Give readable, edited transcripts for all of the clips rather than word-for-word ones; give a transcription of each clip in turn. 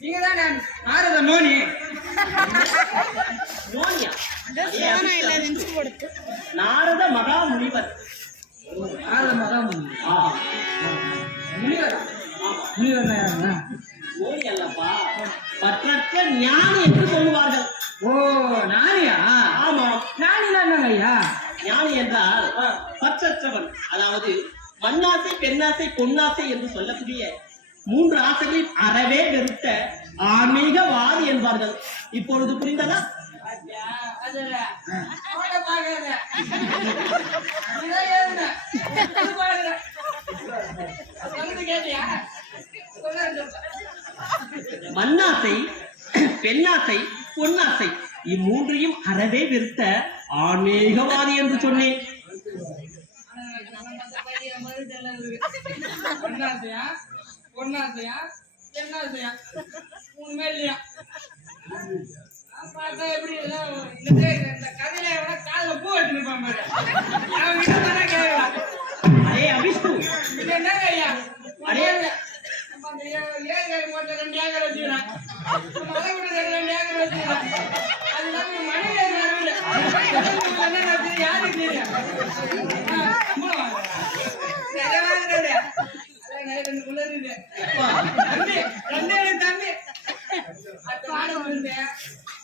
நீங்க தான் நாரத மோனி மோனியா நாரத மகா முனிவர். நாரத மகா முனிவர் முனிவர் மோனி அல்லப்பா, பற்றற்ற ஞானி என்று சொல்லுவார்கள். ஓ ஞானியா? ஆமா. ஞானினா என்னங்க ஐயா? ஞானி என்றால் பற்றற்றவன், அதாவது மண்ணாசை, பெண்ணாசை, பொன்னாசை என்று சொல்லக்கூடிய 3 ஆசைகளில் அறவே வெறுத்த ஆன்மீகவாதி என்பார்கள். இப்பொழுது புரிந்ததா? மண்ணாசை, பெண்ணாசை, பொன்னாசை இம்மூன்றையும் அறவே வெறுத்த ஆன்மீகவாதி என்று சொன்னேன். பொன்னாசையா பெண்ணாசையா உண்மை இல்லையா? பார்த்தா எப்படி இந்த கதையில காதுல பூ வச்சுருப்பான் பாரு. அடே அபிஷ்டு, என்னங்க ஐயா? அடே ஏகர் மொத்த 2 ஏக்கர் வச்சுக்கிறான், மலை கூட 2 ஏக்கர் வச்சுக்கிறான். அது நம்ம மணி யாருக்கு தெரியும்? தம்பி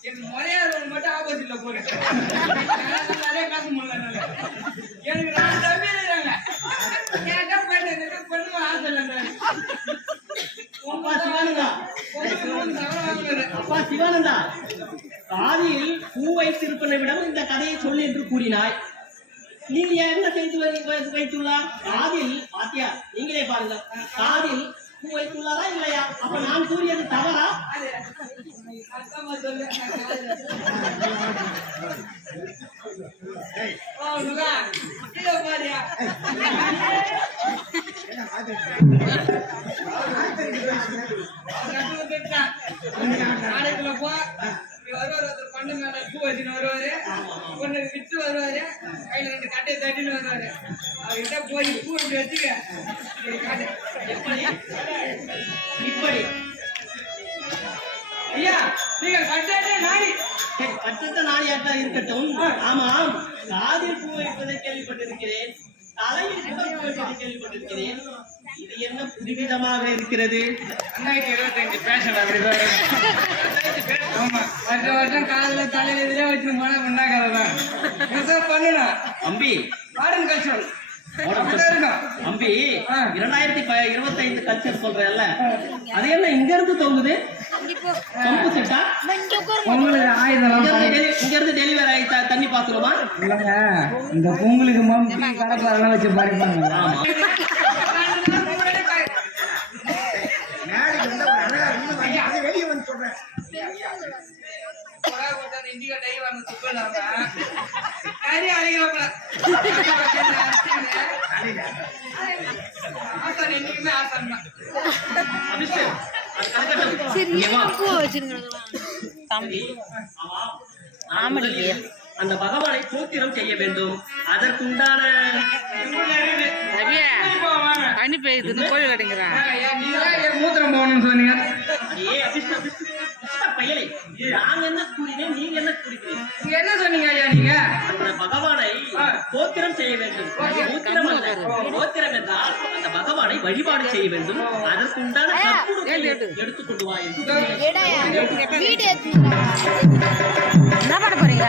எனக்கு முறையாத மட்டும் ஆப்போசிட்ல போறேன். நிறைய காசு முடியல. எனக்கு 2 தம்பி இருக்காங்க. கேட்டா பொண்ணு ஆசை இல்லை. அப்பா சிவானந்தா, காதில் பூ வைத்திருப்பதை விட இந்த கதையை சொல்லு என்று கூறினாய். நீ என்ன செய்து வைத்துள்ளார்? காதில் பாத்தியா, நீங்களே பாருங்க, காதில் பூ வைத்துள்ளாரா இல்லையா? அப்ப நான் கூறியது தவறா? நாளைக்குள்ள போ வருவாரு, பண்ணு மேல பூ வச்சுன்னு வருவாரு, பொண்ணு விட்டு வருவாரு, கையில 2 கட்டையை தட்டின்னு வருவாரு. அவர்கிட்ட போய் பூ இப்படி வச்சுக்க. இப்படி ஐயா நீங்க கட்டாட்டே நாடி கட்டத்த நாளியாட்டா இருக்கட்டும். ஆமாம், காதில் பூ வைப்பதை கேள்விப்பட்டிருக்கிறேன், தலையில் கூட பூ வைப்பதை கேள்விப்பட்டிருக்கிறேன். இது என்ன புதுவிதமாக இருக்கிறது? 2025 பேஷன் அப்படிதான். ஆமா, வருஷம் காலையில தலையில இதுல வச்சு போனா கொண்டாக்காதான் பண்ணணும். அம்பி மாடர்ன் கல்ச்சர் அம்பி 2025 கல்ச்சர் சொல்றேன்ல, அது என்ன இங்க இருந்து தொங்குது? பம்பு செட்டா? உங்களுக்கு இங்க இருந்து டெலிவரி ஆகி தண்ணி பாத்துருமா? இல்லங்க, இந்த பொங்கலுக்கு கடற்கரை வச்சு பாருங்க. அந்த பகவானை தோத்திரம் செய்ய வேண்டும். அதற்குண்டான கோயில் கட்டிங்கிறான். மூத்திரம் போகணும்னு சொன்னீங்க. பயலை நான் என்ன கூறினேன், நீங்க என்ன கூறுகிறீங்க? நீங்க என்ன சொன்னீங்க ஐயா? நீங்க அந்த பகவானை தோத்திரம் செய்ய வேண்டும். தோத்திரம் அல்ல, தோத்திரம் என்றால் அந்த பகவானை வழிபாடு செய்ய வேண்டும். அதற்குண்டான எடுத்துக்கொண்டு வா என்று என்ன பண்ண போறீங்க?